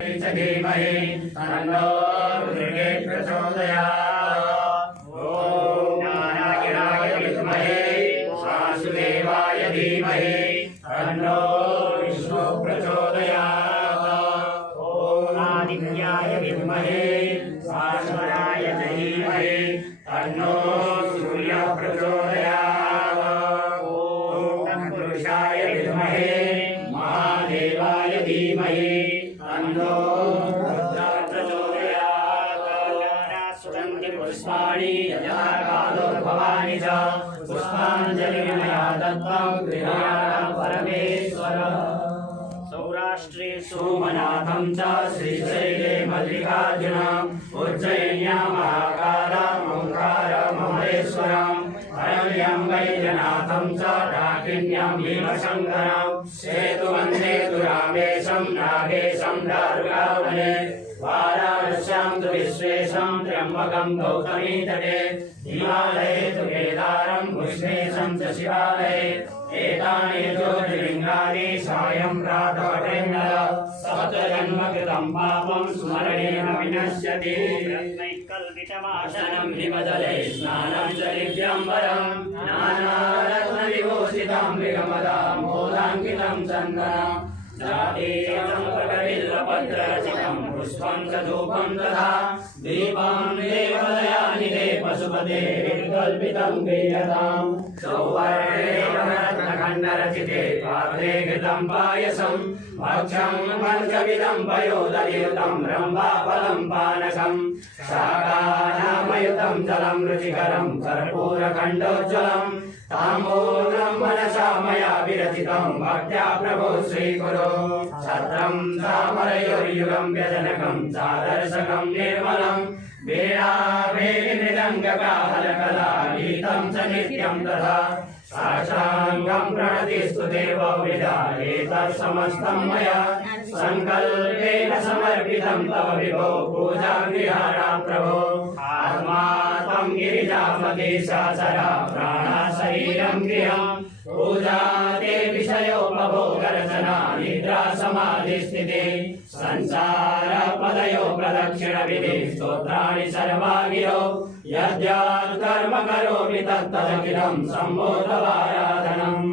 धीमहि तन्नो रुद्रे प्रचोदयात्। ॐ नारायणाय विद्महे वासुदेवाय धीमहि तन्नो विष्णु प्रचोदयात्। ॐ आदित्याय विद्महे भास्कराय धीमहि तन्नो सूर्यः प्रचोदयात्। ॐ पुरुषाय विद्महे महादेवाय धीमहि तन्नो रुद्रः प्रचोदयात्। सुगन्धि पुष्पाणि यथा कालो भवानि च पुष्पाञ्जलिं मया दत्तं गृहाणां परमेश्वर। सौराष्ट्रे सोमनाथं च श्रीशैले मल्लिकार्जुनम् उज्जयिन्यां महाकालम् ओङ्कारमहेश्वरम् अरण्यं वैद्यनाथं च डाकिन्यां भीमशङ्करम् सेतुवन्दे रामेशं नागेशं दारुकावने वाराणस्यां तु विश्वेशं त्र्यम्बकं गौतमी तटे हिमालये तु केदारं कृष्णेशं च शिवालये एतानि ज्योतिर्लिङ्गानि सायं प्रातः पठेन्नर सप्तजन्मकृतं पापं स्मरणेन विनश्यति। रत्नैकल्पितमासनं हिमजले स्नानं च दिव्यम्बरं नानारत्नविभूषितं मृगमदामोदाङ्कितं चन्दनं जातीयं प्रकटिलपत्ररचितं पुष्पं च धूपं तथा दीपं देवदयानि ते पशुपते विकल्पितं क्रियतां सौवर्णेरत्नखण्डरचिते पात्रे घृतं पायसं भक्ष्यं पञ्चविधं पयोदयुतं रम्भाफलं पानकं शाकानामयुतं जलं रुचिकरं कर्पूरखण्डोज्ज्वलं ताम्बूलं मनसा मया विरचितं भक्त्या प्रभो श्रीकुरु। छत्रं चामरयोर्युगं व्यजनकं चादर्शकं निर्मलं वीणाभेरिमृदङ्गकाहलकलागीतं च नित्यं तथा साष्टाङ्गं प्रणतिस्तुते बहुविधा एतत् समस्तं मया सङ्कल्पेन समर्पितं तव विभो पूजागृहाणा प्रभो। आत्मा त्वं गिरिजापति साचरा प्राणा शरीरं गृहं पूजा ते विषयोपभोगरचना निद्रा समाधिस्थिते संसार पदयो प्रदक्षिणविधि स्तोत्राणि सर्वागिरो यद्यत् कर्म करोमि तत्तदखिलं सम्भो तवाराधनम्।